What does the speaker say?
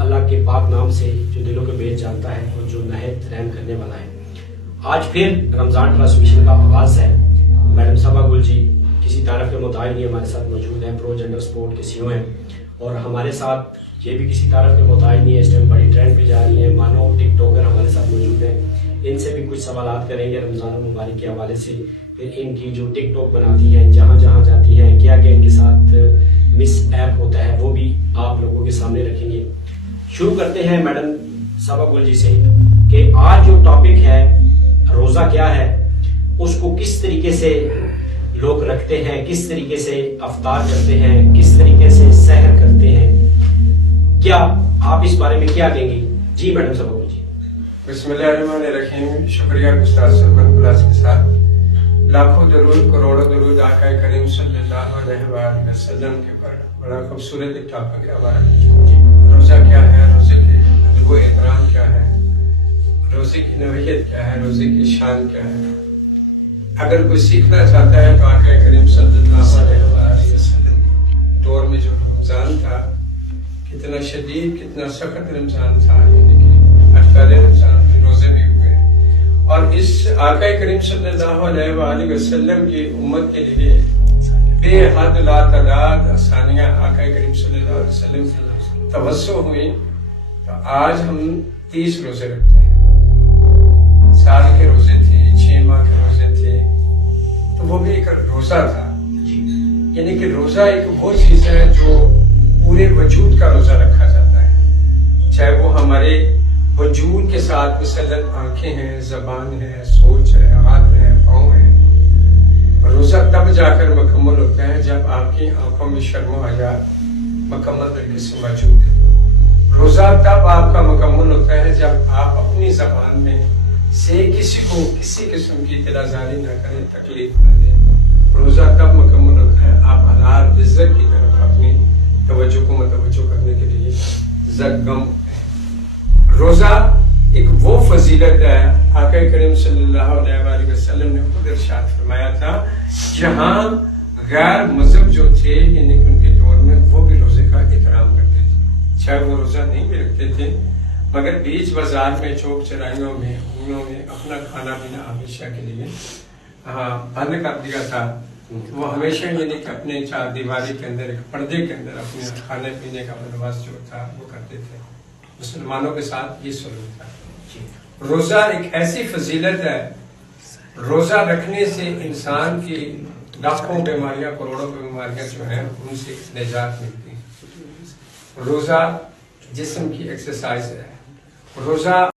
اللہ کے پاک نام سے جو دلوں کے بیچ جانتا ہے اور جو نہایت رحم کرنے والا ہے۔ آج پھر رمضان ٹرانسمیشن کا آغاز ہے۔ میڈم صبا گل جی کسی تعارف کے محتاج نہیں ہمارے ساتھ موجود ہیں، پرو جنڈر سپورٹ کے CEO ہیں، اور ہمارے ساتھ یہ بھی کسی تعارف کے محتاج نہیں ہے، اس ٹائم بڑی ٹرینڈ پہ جا رہی ہیں، مانو ٹک ٹاکر ہمارے ساتھ موجود ہیں۔ ان سے بھی کچھ سوالات کریں گے رمضان المبارک کے حوالے سے، پھر ان کی جو ٹک ٹاک بناتی ہیں، جہاں جہاں جاتی ہیں، کیا کیا ان کے ساتھ مس ایپ ہوتا ہے، وہ بھی آپ لوگوں کے سامنے رکھیں گے۔ شروع کرتے ہیں میڈم صبا گل جی سے کہ آج جو ٹاپک ہے روزہ کیا ہے، اس کو کس طریقے سے لوگ رکھتے ہیں، کس طریقے سے افطار کرتے ہیں، کس طریقے سے سحر کرتے ہیں، کیا آپ اس بارے میں کیا کہیں گے؟ جی میڈم صبا گل جی۔ بسم اللہ الرحمن الرحیم۔ شکریہ استاد سلمان گلاس کے ساتھ لاکھوں درود کروڑوں درود آقا کریم صلی اللہ علیہ وآلہ وسلم کے پر بڑا خوبصورت ایک ٹاپک ہے ہمارا۔ روزہ کیا ہے، روزے کے ادب و احترام کیا ہے، روزے کی نوعیت کیا ہے، روزے کی شان کیا ہے۔ اگر کوئی سیکھنا چاہتا ہے تو آقا کریم صلی اللہ علیہ وآلہ وسلم دور میں جو رمضان تھا، کتنا شدید کتنا سخت رمضان تھا، یعنی کہ اٹکارے رمضان میں روزے بھی ہوئے، اور اس آقا کریم صلی اللہ علیہ وآلہ وسلم کی امت کے لیے بے حد لا تعداد آسانیاں آقا کریم صلی اللہ علیہ وسلم کی توسع ہوئی۔ تو آج ہم 30 روزے رکھتے ہیں، سال کے روزے تھے، 6 ماہ کے روزے تھے، تو وہ بھی ایک روزہ تھا۔ یعنی کہ روزہ ایک وہ چیز ہے جو پورے وجود کا روزہ رکھا جاتا ہے، چاہے وہ ہمارے وجود کے ساتھ مثلاً آنکھیں ہیں، زبان ہے، سوچ ہے، ہاتھ ہے، پاؤں ہے۔ روزہ تب جا کر مکمل ہوتا ہے جب آپ کی آنکھوں میں شرم و حیا مکمل طریقے سے موجود ہے۔ روزہ تب آپ کا مکمل ہوتا ہے جب آپ اپنی زبان میں سے کسی کو کسی قسم کی اطلاع نہ کریں، تکلیف نہ دیں۔ روزہ تب مکمل ہوتا ہے آپ حلال رزق کی طرف اپنی توجہ کو متوجہ کرنے کے لیے زگم ہوتے ہیں۔ روزہ ایک وہ فضیلت ہے، آقا کریم صلی اللہ علیہ وآلہ وسلم نے خود ارشاد فرمایا تھا، جہاں غیر مذہب جو تھے یعنی کہ ان کے دور میں وہ بھی روزے کا احترام کرتے تھے، چاہے وہ روزہ نہیں بھی رکھتے تھے، مگر بیچ بازار میں چوک چرائیوں میں انہوں نے اپنا کھانا پینا ہمیشہ کے لیے بند کر دیا تھا۔ وہ ہمیشہ یعنی کہ اپنے چار دیواری کے اندر ایک پردے کے اندر اپنے کھانے پینے کا بندوبست جو تھا وہ کرتے تھے۔ مسلمانوں کے ساتھ یہ سلوک تھا۔ روزہ ایک ایسی فضیلت ہے، روزہ رکھنے سے انسان کی لاکھوں بیماریاں کروڑوں بیماریاں جو ہیں ان سے نجات ملتی ہے۔ روزہ جسم کی ایکسرسائز ہے۔ روزہ